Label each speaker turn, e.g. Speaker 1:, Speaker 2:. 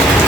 Speaker 1: Thank you.